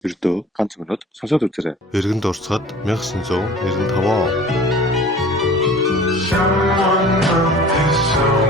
Ердөө ганц өнөд сонсоод үзээрэй. Эргэн дурсахад 1995 он. Someone wrote this song.